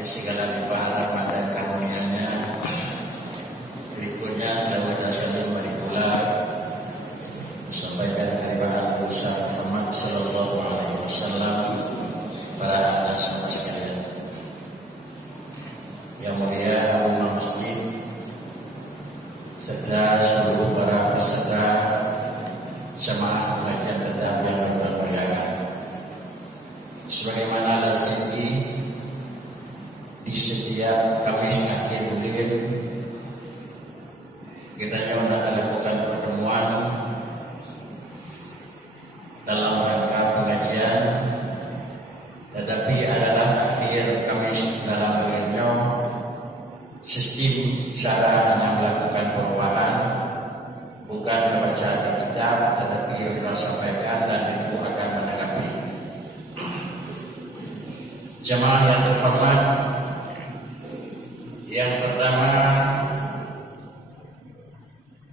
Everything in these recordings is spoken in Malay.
bagi segala limpah rahmat dan karunia-Nya. Berikutnya salawat dan salam mari pula sampaikan kehadiran besar Muhammad sallallahu alaihi wasallam para anak sahabat sekalian. Yang mulia Imam Masjid serta seluruh para peserta jemaah pengajian tetap yang berbahagia. Sebagaimana lazimnya di setiap Kamis akhir bulan kita akan lakukan pertemuan dalam rangka pengajian, tetapi adalah akhir Kamis dalam bulannya. Sistem cara hanya melakukan perubahan, bukan membaca di kitab, tetapi kita sampaikan dan ibu akan menanggapi. Jemaah yang terhormat, yang pertama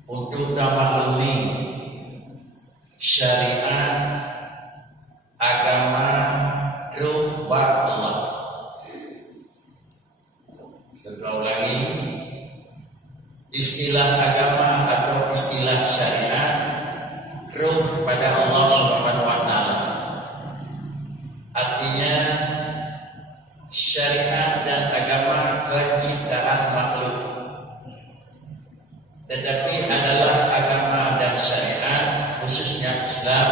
untuk memaklumi syariat agama ruh Allah. Kita ulangi, istilah agama atau istilah syariat ruh pada Allah Subhanahu wa taala. Artinya syariat dan agama penciptaan makhluk, tetapi adalah agama dan syariat khususnya Islam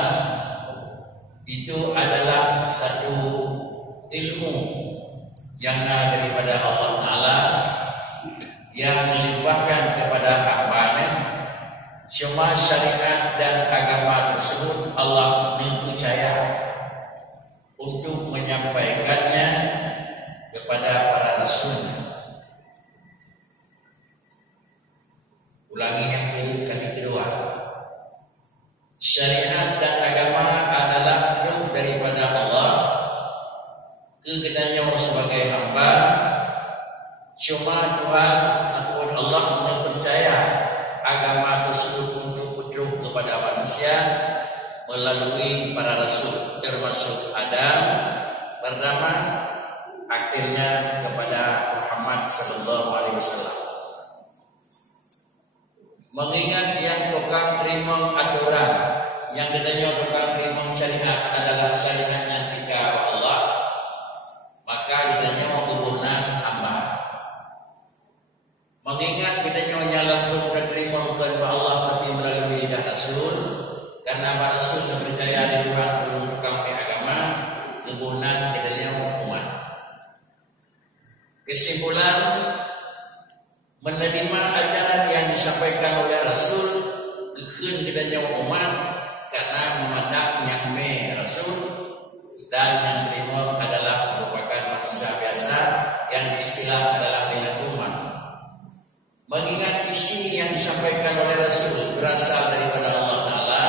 itu adalah satu ilmu yang daripada Allah Ta'ala yang dilimpahkan kepada hamba-Nya. Cuma syariat dan agama tersebut Allah mempercaya untuk menyampaikannya kepada para rasul. Ulangi yang kali kedua. Syariat dan agama adalah ruh daripada Allah kepadanya sebagai hamba. Cuma Tuhan ataupun Allah mempercaya agama tersebut untuk petunjuk kepada manusia melalui para rasul, termasuk Adam pertama, akhirnya kepada Muhammad sallallahu alaihi wasallam. Mengingat yang tukang terima aturan, yang kedanya tukang terima syariat adalah syariat yang dikawal Allah, maka kedanya hubungan hamba. Mengingat kedanya langsung terima kepada Allah tapi melalui lidah Rasul, karena para Rasul percaya di Tuhan belum tukang agama, hubungan kedanya umat. Kesimpulan, menerima ajaran yang disampaikan oleh Rasul kekun kedanya umat karena memandang yang Rasul dan yang terima adalah merupakan manusia biasa yang diistilah adalah dengan umat. Mengingat isi yang disampaikan oleh Rasul berasal daripada Allah Ta'ala,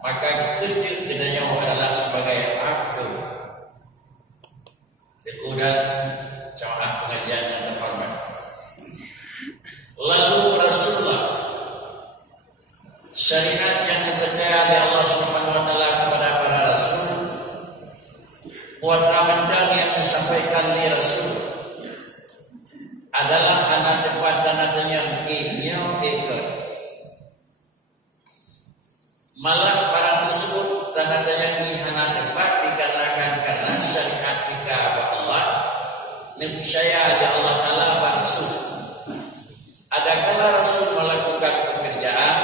maka kekun kedanya adalah sebagai abdu. Kemudian jamaah pengajian yang terhormat, lalu Rasulullah, syariat yang dipercaya oleh Allah Subhanahu wa taala kepada para rasul, buat ramadhan yang disampaikan oleh Rasul adalah anak tepat dan adanya ikut. Malah para tersebut dan adanya anak tepat dikarenakan karena syariat kita Allah percaya ada Allah Ta'ala pada Rasul. Adakala Rasul melakukan pekerjaan,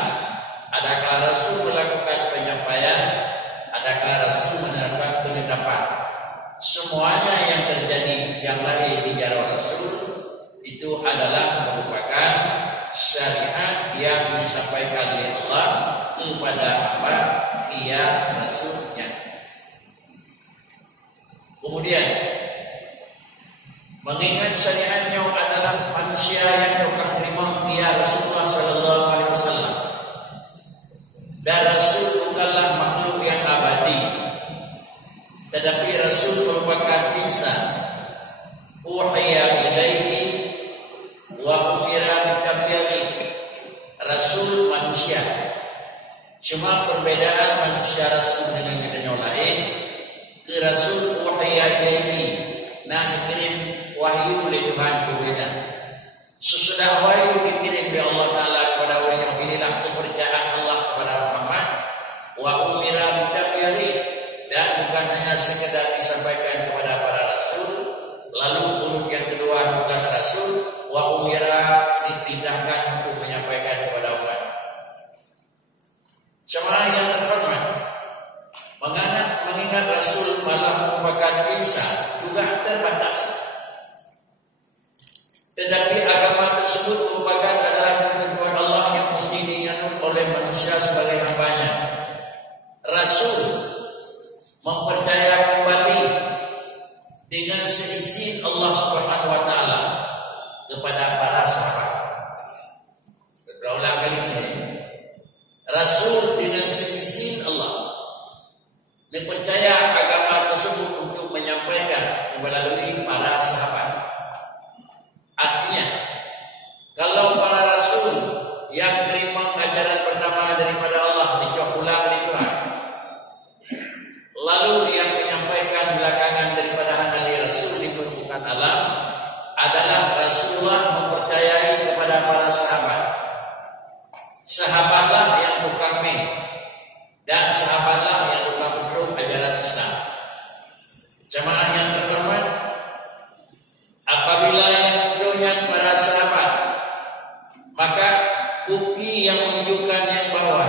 adakala Rasul melakukan penyampaian, adakala Rasul menerapkan penetapan. Semuanya yang terjadi yang lahir di jalan Rasul itu adalah merupakan syariat yang disampaikan oleh Allah kepada hamba via Rasulnya. Kemudian mengingat syariatnya adalah manusia yang tukang terima via Rasulullah sallallahu alaihi wasallam. Dan Rasul bukanlah makhluk yang abadi, tetapi Rasul merupakan insan. Uhiya ilaihi wa umira bitablighi. Rasul manusia. Cuma perbedaan manusia Rasul dengan yang lain, ke Rasul uhiya ilaihi, nah dikirim wahyu oleh Tuhan kepadanya. Sesudah wahyu dikirim oleh Allah Ta'ala kepada wahyu, inilah kepercayaan Allah kepada Muhammad. Wa umira bitablighi, dan bukan hanya sekedar disampaikan kepada para rasul. Lalu huruf yang kedua tugas rasul, wa umira, diperintahkan untuk menyampaikan kepada umat. Jemaah yang terhormat, mengingat rasul malah merupakan insan, juga terbatas. Tetapi agama tersebut merupakan adalah ketentuan Allah yang mesti dianut oleh manusia sebagai hambanya. Rasul mempercayai kembali dengan seizin Allah Subhanahu wa Ta'ala kepada para sahabat. Berulang kali ini, Rasul dengan seizin Allah dipercaya agama tersebut untuk menyampaikan melalui para sahabat. Artinya, kalau para rasul yang terima ajaran pertama daripada Allah dijawab ulang oleh Tuhan, lalu yang menyampaikan belakangan daripada handali rasul di permukaan alam adalah Rasulullah mempercayai kepada para sahabat. Sahabatlah yang tukang dan sahabatlah yang tukang penuh ajaran Islam. Jemaah yang terhormat, apabila yang penuhnya para sahabat, maka bukti yang menunjukkan yang bahwa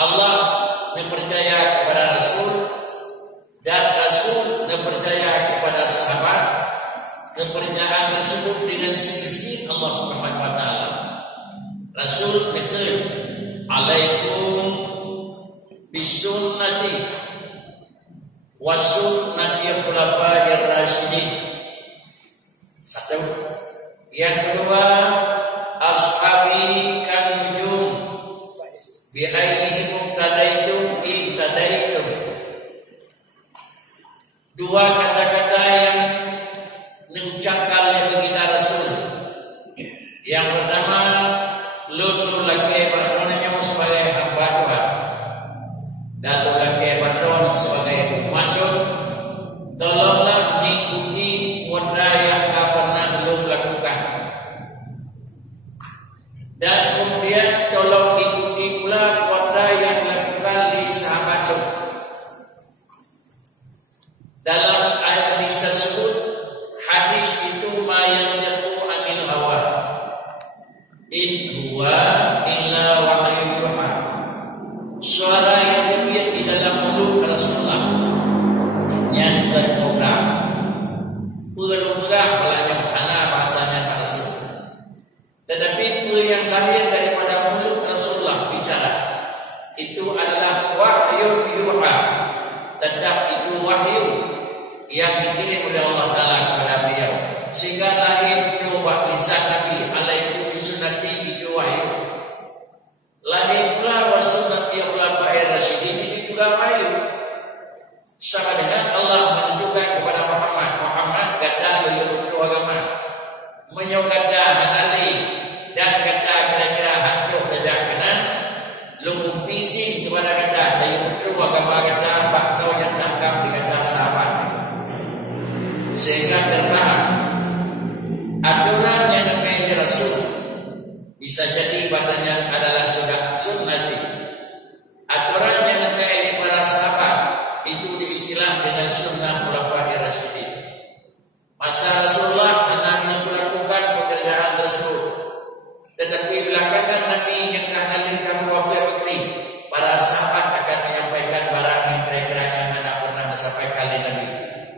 Allah mempercaya kepada Rasul dan Rasul mempercaya kepada sahabat. Kepercayaan tersebut dengan seizin Allah Subhanahu wa Ta'ala. Rasul betul, alaikum bisunnati wa sunnati khulafa'ir rasyidin. Satu. Yang kedua, ashabi kan nujum bi ainihi muqtadaitum ihtadaitum. Dua kata-kata yang mengucapkan oleh baginda Rasul. Yang pertama, lulu laki berdonanya sebagai hamba Tuhan, dan lulu laki berdonanya sebagai pemandu. Tolonglah mengikuti wada yang tak pernah belum lakukan, dan kemudian tolong ikuti pula wada yang dilakukan di sahabat itu. Dalam ayat hadis tersebut, hadis itu yang jatuh anil hawa, in huwa illa wahyu yuha. Suara yang dibiat di dalam mulut Rasulullah yang terprogram, perumrah melanyam anak bahasanya Rasul. Tetapi yang lahir daripada mulut Rasulullah bicara itu adalah wahyu yuha. Tetap itu wahyu yang dikirim oleh Allah Ta'ala kepada beliau, sehingga lahir dua lisan Nabi, alaikum bisunnati, itu wahyu. Lahir pula wasunnati khulafa'ir rasyidin, itu juga wahyu. Sama dengan Allah menunjukkan kepada Muhammad kata beliau agama, menyokata hanali dan kata kira-kira haduk dajak kenan, lumum pisi kepada kata beliau agama kata apa kau yang tangkap di kata sahabat, sehingga terpaham aturan yang namanya Rasul bisa jadi padanya adalah sudah sunnati. Aturan yang namanya para sahabat itu diistilah dengan sunnah khulafa'ir rasyidin. Masa Rasulullah hanya melakukan pekerjaan tersebut, tetapi belakangan Nabi yang mengalihkan wafat fikri, para sahabat akan menyampaikan barang yang kira-kiranya tidak pernah disampaikan oleh Nabi.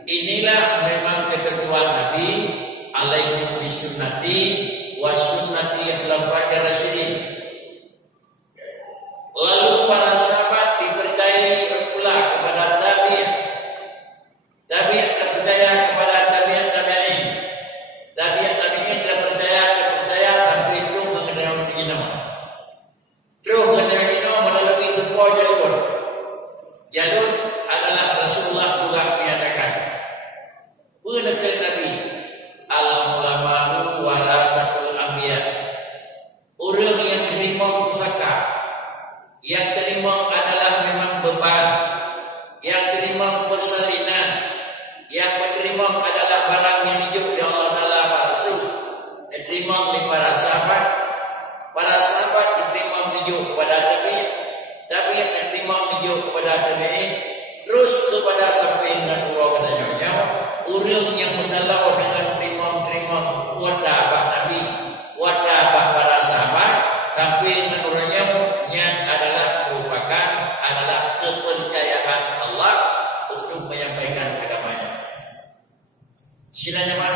Inilah memang ketentuan Nabi, alaikum bisunnati wa sunnati khulafa'ir rasyidin. Lalu para sahabat dipercayai pula kepada tabi'in. Tabi'in terpercaya kepada tabi'in. Tabi'in terpercaya tapi itu mengenai ilmu. Terus mengenai ilmu melalui sebuah jalur. Jalur adalah Rasulullah juga menyatakan, penekal Nabi, al-ulama'u warasatul anbiya. Orang yang terima pusaka, yang terima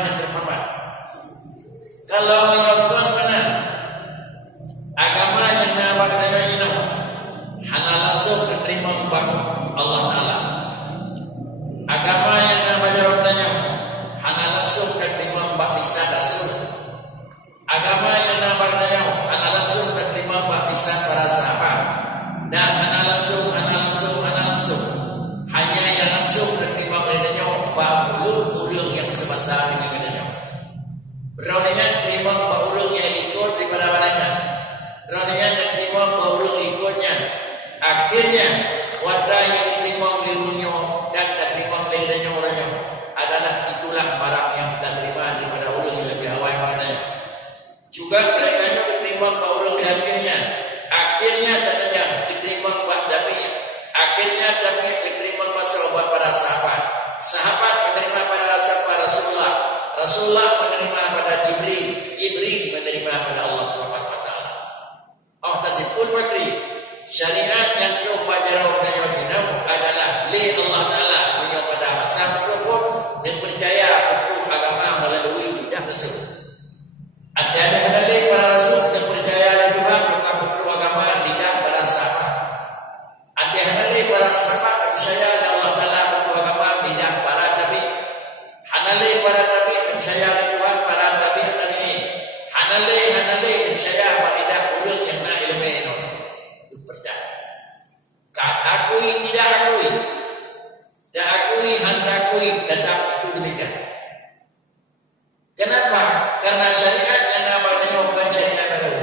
yang terhormat, kalau menyokong benar agama yang nabak dan ini hana langsung diterima Allah Ta'ala. Agama yang nabak jawabannya hana langsung diterima Mbak Lisan Rasul. Agama yang nabak dan hana langsung diterima Mbak Lisan para sahabat. Dan hana langsung hanya yang langsung diterima padanya Mbak ulung yang sebesar dengan padanya. Beraninya terima Mbak ulung yang ikut daripada padanya. Beraninya terima Mbak ulung ikutnya. Akhirnya wadah yang diterima olehnya dan diterima olehnya orangnya adalah itulah barang yang kita terima daripada ulung yang lebih awal padanya. Juga mereka yang diterima Mbak ulung di akhirnya. Akhirnya katanya diterima Mbak Dabi. Akhirnya Dabi diterima masalah para sahabat. Sahabat menerima pada sahabat Rasulullah. Rasulullah menerima pada Jibril. Jibril menerima pada Allah Subhanahu Wa Taala. Oh, tasipun wakri. Syariat yang perlu pelajaran dan adalah li Allah Taala punya pada masa pun dan percaya hukum agama melalui lidah Rasul. Ada para Rasul dan percaya Tuhan bukan hukum agama lidah para sahabat. Ada para sahabat percaya Allah Taala hukum agama lidah para nabi. Hanale para nabi percaya Tuhan para nabi ini. Hanale percaya lidah ulun yang na ilmu itu. Itu percaya. Akui tidak akui. Tak akui hendak akui tetap itu demikian. Kenapa? Karena syariat yang namanya bukan syariat baru.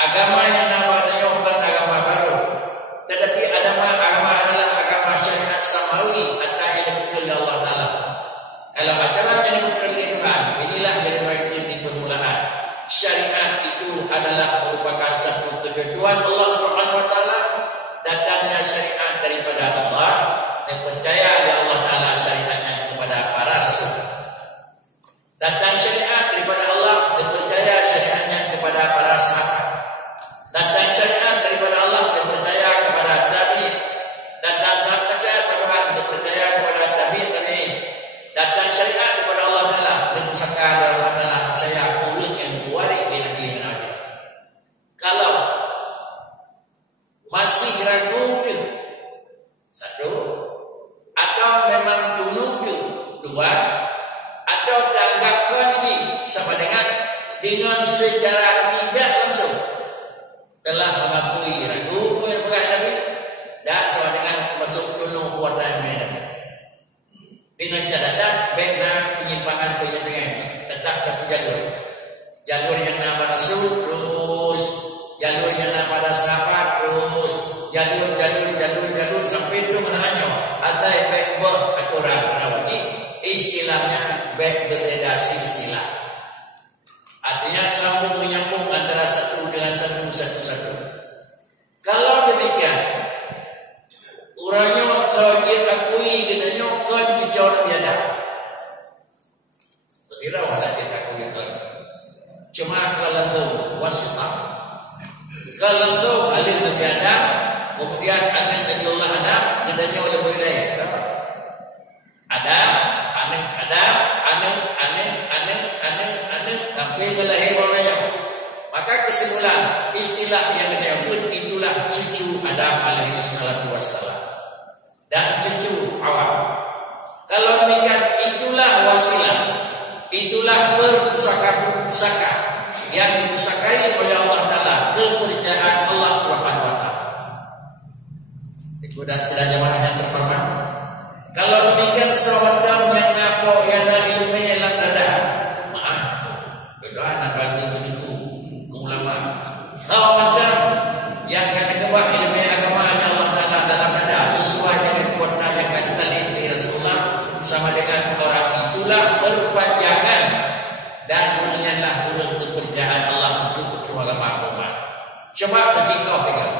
Agama yang namanya bukan agama baru. Tetapi agama adalah agama syariat samawi atau yang dibuat oleh Allah Ta'ala. Kalau ajaran yang dibuat oleh Tuhan, inilah yang dibuat di permulaan. Syariat itu adalah merupakan satu ketentuan Allah Subhanahu Wa Ta'ala. Datangnya syariat daripada Allah dan percaya oleh Allah Ta'ala syariatnya kepada para Rasul. Datang syariat daripada Allah dan percaya syariatnya kepada para sahabat. Datang syariat daripada Allah dan percaya kepada Nabi. Datang syariat Tuhan dan percaya kepada Nabi tadi. Datang syariat daripada Allah Ta'ala dan percaya Allah Ta'ala percaya ulun yang waris di Nabi Muhammad. Kalau masih ragu ke satu, atau memang dulu ke dua, atau tanggapkan lagi sama dengan secara tidak langsung telah mengakui ragu kepada Nabi dan sama dengan masuk dulu warna Nabi dengan catatan benda penyimpangan tetap satu jalur yang nama Rasul terus, jalur yang nama sahabat terus, jalur sampai itu menanya ada baik beraturan Nawawi istilahnya baik berbeda silsilah. Artinya sambung menyambung antara satu dengan satu. Kalau demikian, orangnya kalau dia akui genanya kan cicau Nabi Adam. Kira wala dia akui kan. Cuma kalau tu wasitah. Kalau tu alih Nabi Adam, kemudian ada Nabi Allah Adam, genanya oleh wilayah. Ada aneh sampai kelahir orangnya. Maka kesimpulan istilah yang disebut itulah cucu Adam alaihi salatu wassalam dan cucu Hawa. Kalau demikian itulah wasilah, itulah berpusaka yang dipusakai oleh Allah Ta'ala kepercayaan Allah Subhanahu Wa Ta'ala. Itu dah sudah jamaah yang terhormat. Kalau demikian sahabat yang ngapo yang ilmu yang ada, maaf, berdoa nak bagi begitu ulama. Sahabat yang kena kebah ilmu agama Allah Taala dalam ada sesuai dengan kuatnya yang kata dari Rasulullah sama dengan orang itulah berpanjangan dan gunalah urut kepercayaan Allah untuk agama. Coba ketika pegang.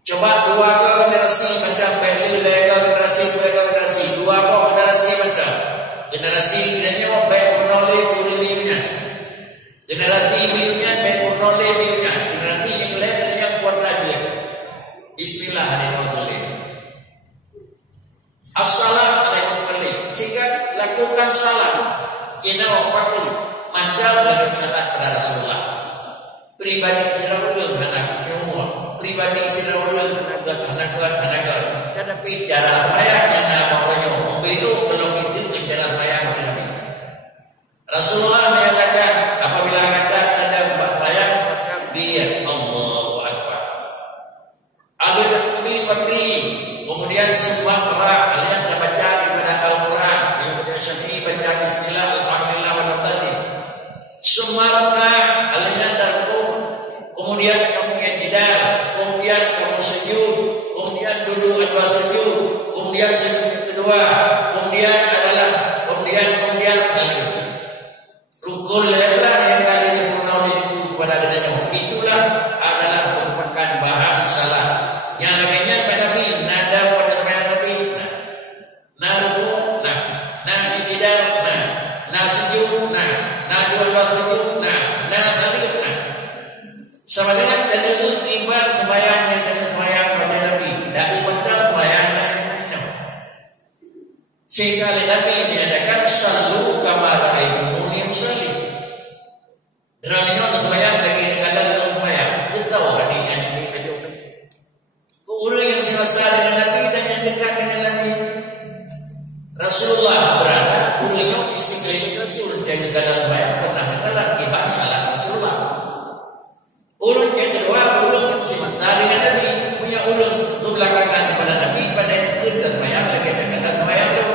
Coba dua generasi macam beli lega generasi dua generasi macam generasi ini baik menoleh kuliahnya generasi ilmunya baik menoleh ilmunya generasi yang lain yang kuat lagi. Bismillahirrahmanirrahim. Assalamualaikum sehingga laku bukan salah. Kena waktu mandang lagi salah pada Rasulullah. Pribadi sira ulun anak semua. Pribadi sira ulun anak. Tetapi cara bayarnya nama banyak. Membelu belum itu ke cara bayar Nabi. Rasulullah mengatakan apabila kata ada bayar takbir Allahu Akbar. Alun ini pakri. Kemudian semua gerak kalian dah baca daripada Al-Quran. Yang kemudian Syafi'i baca Bismillah Alhamdulillah wa Nabi. Semua kalian dah kemudian kamu i'tidal, kemudian kamu sujud, kemudian duduk dua sujud, kemudian sujud kedua, kemudian kali. Rukun lelah yang kali ini pernah dituju pada adanya. Itulah adalah merupakan bahan salah. Yang lainnya pada Nabi, nada pada Nabi, nah rukun, nah i'tidal, nah sujud, nah dua sujud, nah kali. Sama dengan dari iman sembahyang dan sembahyang pada Nabi, dari betul sembahyang dan minum. Sekali Nabi diadakan sallu kama ra'aitumuni usalli. Kerana sembahyang lagi kadang sembahyang, kita tahu hadisnya ini kajau. Orang yang semasa dengan Nabi dan yang dekat dengan Nabi. Rasulullah berada, orangnya di sekeliling Rasul dan kadang sembahyang pernah dengar ibadah salah Rasulullah. Urut yang kedua, urut yang semasa dengan Nabi. Punya urut itu belakangan kepada Nabi. Pada yang kedua dan bayang lagi dan bayang itu.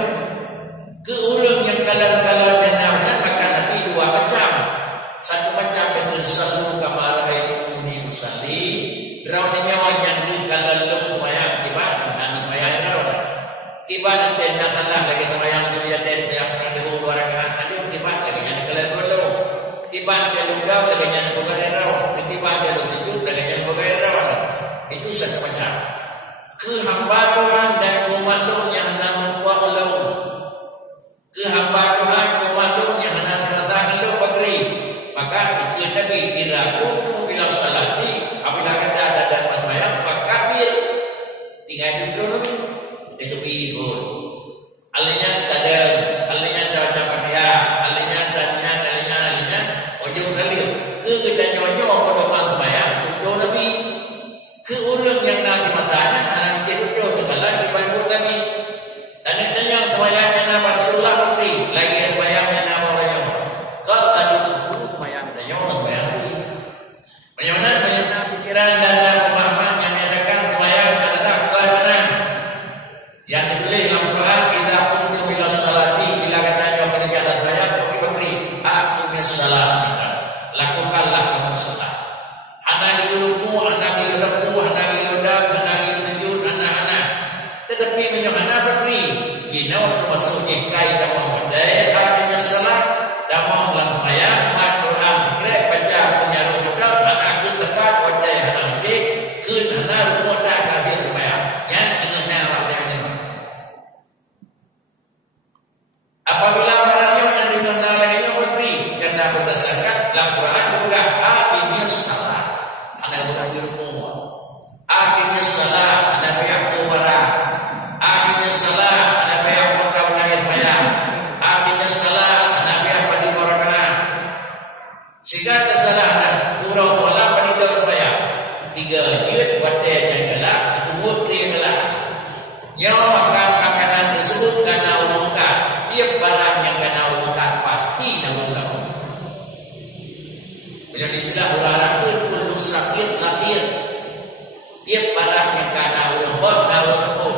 Ke urut yang kalah-kalah dan namanya maka Nabi dua macam. Satu macam betul satu kamar itu ni usalli. Raunnya yang di kalah bayang tiba dengan bayang raun. Tiba dan tendanglah lagi bayang dia dan yang kedua dua rakaat tadi tiba dengan kalah dulu. Tiba dia ludah dengan bukan raun. Tiba dia ludah dengan bukan raun. Itu satu macam. Kehambaan Tuhan dan komandonya hendak membuat laut. Kehambaan Tuhan komandonya hendak mendatangkan laut bagri. Maka itu Nabi tidak kumpul bila salati. Apabila kata ada dapat bayar fakabir. Tinggal dulu. Itu bihun. Alihnya tada. Alihnya dah capai dia. Alihnya tanya. Alihnya. Ojung kali. Kita nyonyok pada orang bayar. Untuk Nabi. Ke orang yang nak matanya. Anak kita duduk. Kepala dibangun Nabi. Dan yang semayangnya nama Rasulullah Putri. Lagi yang bayangnya nama orang yang. Kau tadi itu semayang. Dan yang orang bayang lagi. Banyak pikiran dan pemahaman yang menyatakan semayang adalah keadaan. Yang ditulis dalam Quran. Kita pun bila salati. Bila katanya menjalan bayang. Putri. Aku bersalah. Lakukanlah kamu salah. Anak ilumu, anak ilumu, anak iludam, anak ilujud, anak-anak. Tetapi menyamana Putri. Gina waktu masuk jekai dan memandai. Artinya salah. Dan mengulang bayang. Al-Quran dikrek baca penyaruh mudah. Anak itu tepat pada anak jek. Kenana rumah dah kabir bayang. Yang dengannya wadahnya. Apabila barangnya yang dikenal lainnya Putri. Karena berdasarkan Al-Quran juga akhirnya salah. Anak bukan ilmu. Akhirnya salah. Nabi aku barang. Akhirnya salah. Nabi aku kau lahir bayang. Akhirnya salah. Nabi apa di barakan. Sehingga kesalahan kurang malam pada bayang. 3 yud wadai yang gelap. Kubur dia gelap. Yang makan makanan tersebut karena ulungkan. Dia barang yang karena ulungkan pasti namun lalu. Yang istilah orang perlu sakit lahir. Dia barang yang karena orang bernawar tersebut.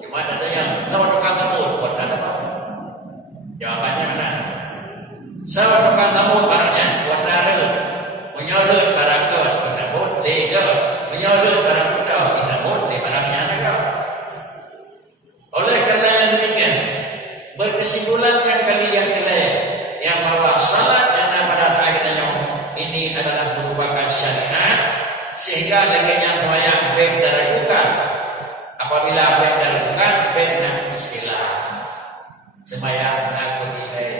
Gimana ada yang sama tukang tersebut buat ada apa? Jawabannya mana? Sama tukang tersebut barangnya buat ada. Menyolot barang ke tersebut lega. Menyolot barang muda tersebut di barangnya ada. Oleh kerana yang demikian, berkesimpulankan kali yang lain yang bahwa salat dan pada akhirnya ini adalah merupakan syariat sehingga leganya sembahyang baik diragukan. Apabila baik diragukan, baik dan istilah sembahyang dan bernilai.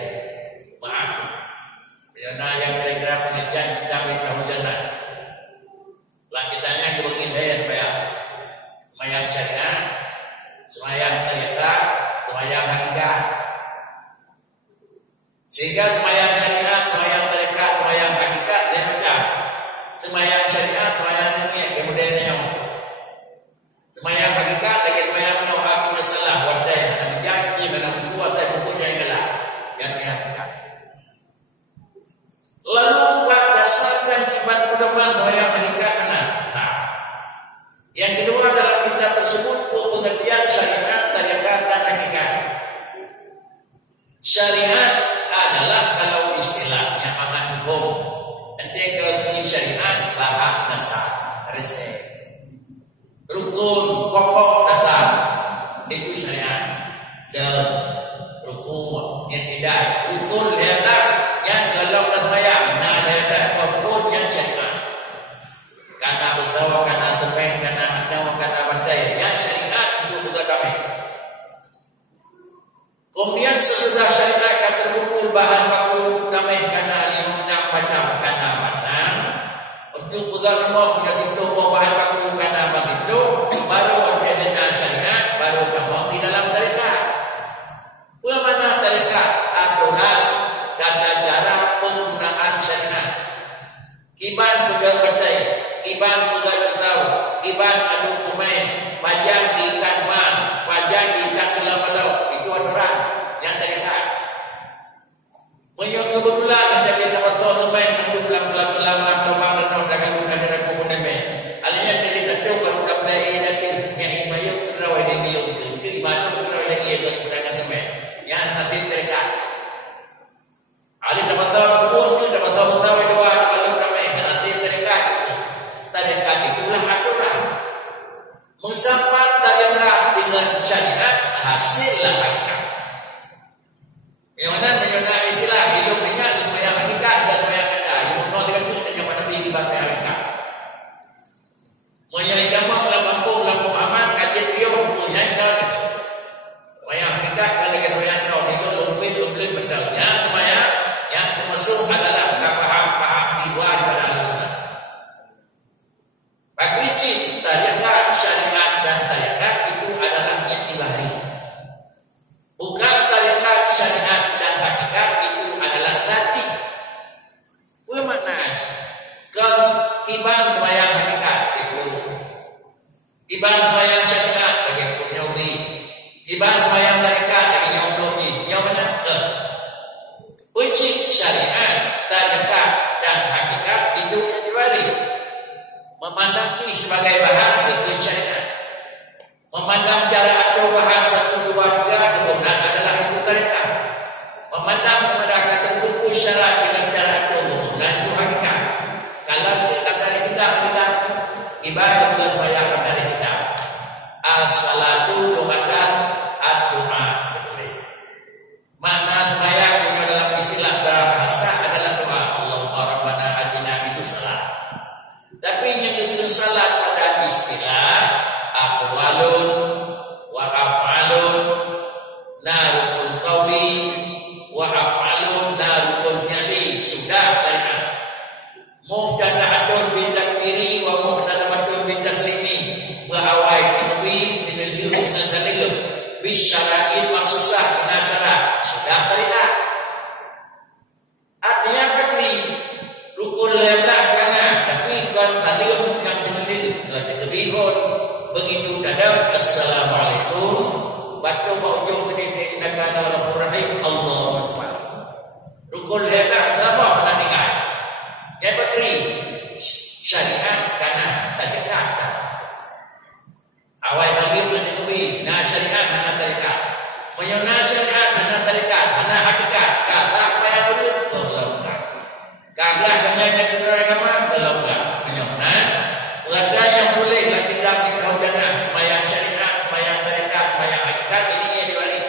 Maaf. Karena yang kira-kira pengajian kita minta hujanan. Lanjutannya ke bernilai sembahyang syariat, sembahyang ternyata, sembahyang hakikat. Sehingga semayang syariat, semayang tarekat, semayang hakikat dia macam semayang syariat, semayang ini kemudiannya semayang hakikat lagi semayang menawar salah wadai dan menjadi dalam buat dan bukunya yang gelap yang hakikat. Lalu berdasarkan iman pedoman semayang hakikat mana? Nah, yang kedua dalam kitab tersebut pengertian syariat, tarekat dan hakikat. Syariat adalah kalau istilahnya aman hukum. Nanti kalau syariat bahak dasar resep. Rukun pokok dasar itu syariat. Dan rukun yang tidak rukun lihatlah yang dalam dan bayang. Nah lihatlah rukun yang syariat. Karena bertawa, karena tebing, karena mendawa, karena bandai. Yang syariat itu bukan kami. Kemudian sesudah syariat akan terkumpul bahan baku untuk damai karena liunang macam karena pandang untuk pegang rumah punya situ bahan baku karena begitu baru ada dana syariat baru terbuang di dalam tarekat. Bagaimana tarekat aturan dan cara penggunaan syariat. Kiban pegang badai, kiban pegang tahu, kiban adu kumai, pajang ikan man, pajang ikan selam-selam. Aturan yang tarekat. Menyok kebetulan jadi dapat soal main untuk pelan-pelan tomang dan jangan lupa ada komponen. Alihnya dari tentu kalau tak dai dan yang imayuk terawai di miyuk. Di mana terawai lagi itu pedagang kemen. Yang nanti tarekat. Alih dapat soal pun tu dapat soal terawai dua kalau ramai nanti tarekat. Tarekat itulah aturan. Mensapat tarekat dengan syariat hasillah hakikat. Yang mana menyana istilah hidup dengan yang hakikat dan yang kata. Yang mana dengan itu yang mana di bawah hakikat. Menyai gamang lampung aman kajian dia menyai kan. Yang hakikat kalau yang tahu itu lebih betul. Yang termasuk adalah paham di luar pada alasan. Pakrici tarekat syariat dan tarekat itu adalah yang dibahari. Bukan tarekat syariat dan hakikat itu adalah zati. Bagaimana? Iban sembahyang hakikat itu. Iban sembahyang syariat bagi Yahudi. Iban sembahyang tarekat bagi Yahudi. Yang mana? Uji syariat, tarekat dan hakikat itu yang dibalik. Memandang ini sebagai bahan dari syariat. Memandang cara atau bahan 1, 2, 3 kegunaan adalah itu tarekat. Memandang kepada kata terkumpul syarat dengan cara atau kegunaan itu hakikat. Kalau kita dari kita ibadah bukan bayar dari kita. As-salatu lugatan ad-du'a. Makna sembahyang punya dalam istilah bahasa adalah doa. Allahumma rabbana atina itu salat. Tapi yang itu salat pada istilah aqwalun wa af'alun narukun qawli wa af'alun narukun fi'li. Sudah syariat. Muftadahatun bin takbiri wa muftadahatun bin taslimi wa awai tibi dengan hirup dengan dalil bisyara'in maksusah dengan syarat. Sudah syariat. Artinya bakri rukun lelah kanan tapi kan dalil yang dalil kebihun begitu dadam assalamualaikum batu ujung menit negara Al-Qur'an Allahu Akbar. Rukun lelah berapa penandingan? Yang bakri syariat kanan tarekat. Awal dalil yang kebi nah syariat kanan tarekat. Menyana syariat kanan tarekat, kanan hakikat. Kata apa yang boleh berlaku. Kaglah dengan yang kita agama berlaku. Menyana berada yang boleh lagi dalam kita jannah sembahyang syariat, sembahyang tarekat, sembahyang hakikat ini yang diwaris.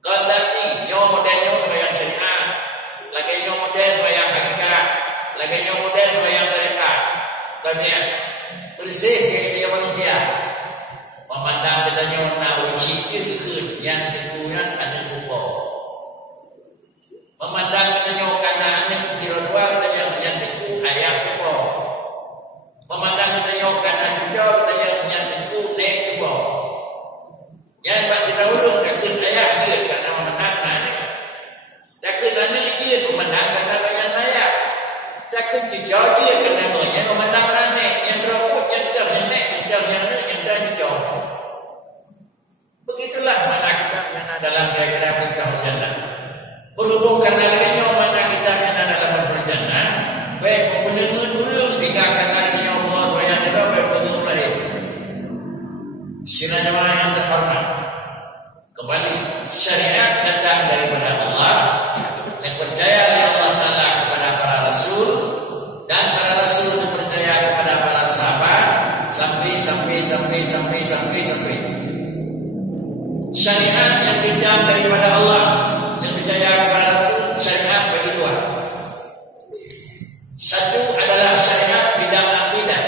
Kalau tadi nyawa modelnya sembahyang syariat, lagi nyawa model sembahyang hakikat, lagi nyawa model sembahyang tarekat. Kemudian bersih kayak dia manusia. Memandang katanya nak wajib ke yang kemudian ada kumpul. Memandang katanya karena anak kira-kira katanya yang teku ayah kumpul. Memandang katanya karena juga katanya yang teku nek kumpul. Yang bak kita ulung kakun ayah dia karena memandang nanya. cho dia kena ngonya memandang naik yang rokok yang dah yang naik yang dah yang dah hijau. Begitulah mana kita yang dalam kira-kira berkah jannah. Berhubung karena lainnya mana kita yang dalam berkah jannah, baik pendengar dulu jika kata dia Allah yang ada baik pendengar lain. Sila jemaah yang terhormat, kembali syariat datang daripada Allah yang percaya oleh Allah Ta'ala kepada para rasul dan para rasul percaya kepada para sahabat sampai syariat yang datang daripada Allah yang percaya kepada rasul. Syariat bagi dua. Satu adalah syariat bidang akidah,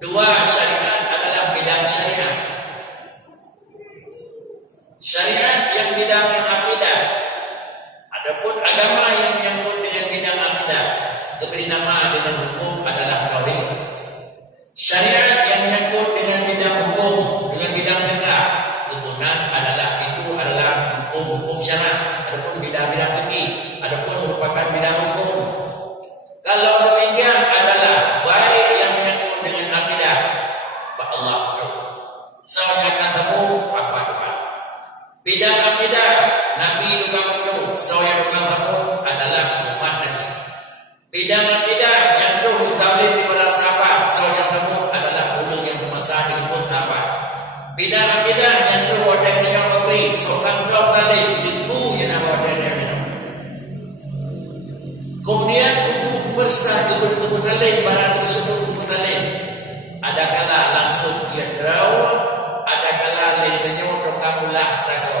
dua syariat adalah bidang syariat. Syariat yang bidang akidah, adapun agama yang menyangkut dengan bidang akidah diberi nama dengan hukum adalah tauhid. Syariat yang menyangkut dengan bidang hukum, dengan bidang fikih, kemudian adalah hukum syariat. Adapun bidang-bidang fikih, adapun merupakan bidang hukum. Kalau demikian adalah baik yang menyangkut dengan akidah, Pak Allah. Saya katamu apa Tuhan? Bidang akidah, Nabi Muhammad SAW adalah umat Nabi. Bidang akidah yang terus ditabligh di para sahabat SAW adalah ulun yang bermasa disebut sahabat. Bidang akidah yang terus ada yang menteri seorang kali itu yang ada yang. Kemudian untuk bersatu bersalin barang tersebut bersalin. Ada kala langsung dia draw, ada kala lainnya untuk kamulah draw.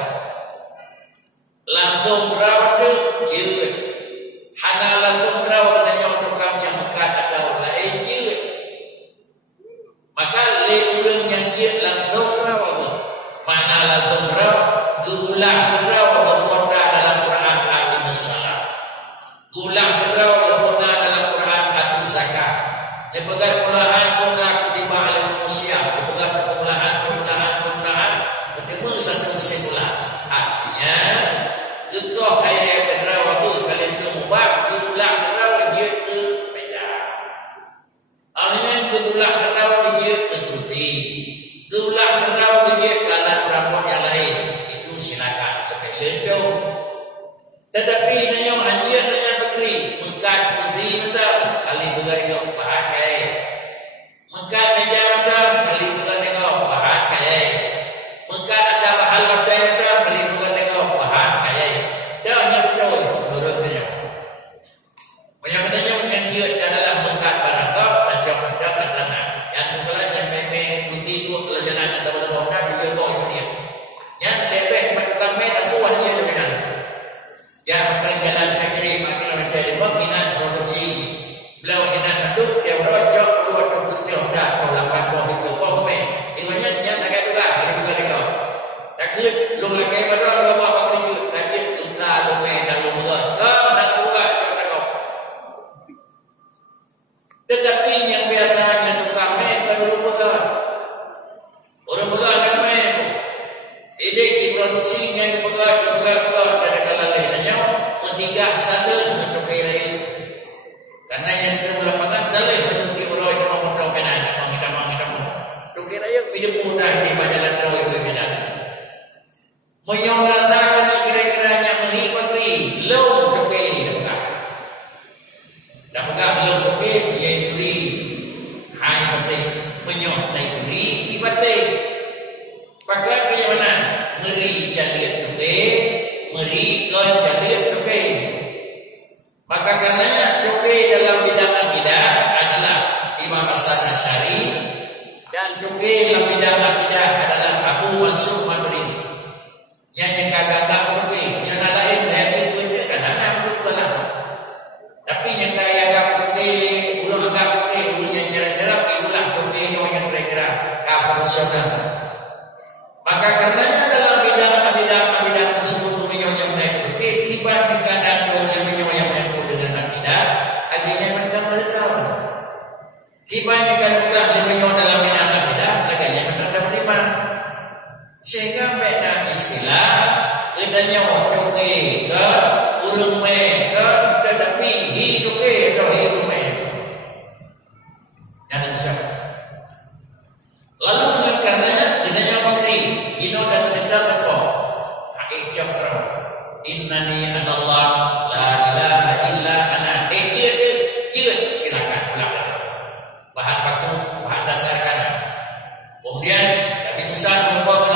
Langsung draw tu jeut. Hana langsung draw adanya untuk kamu yang dekat ada lain jeut. Maka lain yang jeut langsung draw apa? Mana langsung draw? Gulah draw berpuasa dalam Quran ayat salat. Gulah draw berpuasa dalam Quran ayat zakat. Dipegang pulahan pula kutiba oleh manusia. Dipegang pulahan ketemu satu kesimpulan. Artinya gekoh ayat draw itu kalian itu mubah gulah draw dia ke beda. Artinya gulah draw dia ke kursi. Gulah draw dia kalah rapor yang lain. Itu silakan terpilih. Tetapi nayong anjir nayong bekri mengkat kursi betul kali bergaya pakai mengkat meja betul kali bergaya pakai mengkat ada bahan lebih betul kali bergaya pakai dah nya betul menurut dia banyak nayong yang dia adalah mengkat barang kau macam ada tanah yang bukan yang memang kursi itu kalau jalan atau betul-betul dia bawa dia yang lebih macam medan buat dia dengan yang berjalan kiri makin dari pembinaan produksi beliau hinan aduk dia rojok keluar ke dah lapan buah itu komen ingatnya jangan agak juga kalau juga dia tak kira lu lagi baru lu buat apa ni tadi usaha lu main dan lu buat dan juga jangan tetapi yang biasanya tukang main kalau buat orang buat dan main ide produksinya dipegang dari kalangan lainnya tiga salah untuk kira karena yang kedua lapangan salah untuk diurut orang kenan kita kira yang bila mudah di majalah terus berbeda menyongkarakan kira-kiranya mengikuti low toke dah pegang low toke yang duri high toke menyongkai duri ibadah pakai keyakinan meri jalir toke meri ke jalir toke. Maka karenanya toke dalam bidang akidah adalah Imam Hasan Asy'ari dan toke dalam bidang akidah adalah Abu Mansur Maturidi. Yang kagak toke yang lain dari benda kadang-kadang betul. Tapi yang kaya agak toke ulun agak toke ulunnya nyerah-nyerah itulah toke yang kira-kira profesional. Maka karenanya dalam bidang tersebut yang naik tiba di keadaan yang dengan akidah akhirnya benar-benar tiba di keadaan dalam bidang akidah akhirnya benar-benar beriman sehingga beda istilah adanya toke ke ulun ke tetapi hidup Allah la ilaha illa ana. Dia silakan pulang. Bahan baku, bahan dasar kanan. Kemudian Nabi Musa membawa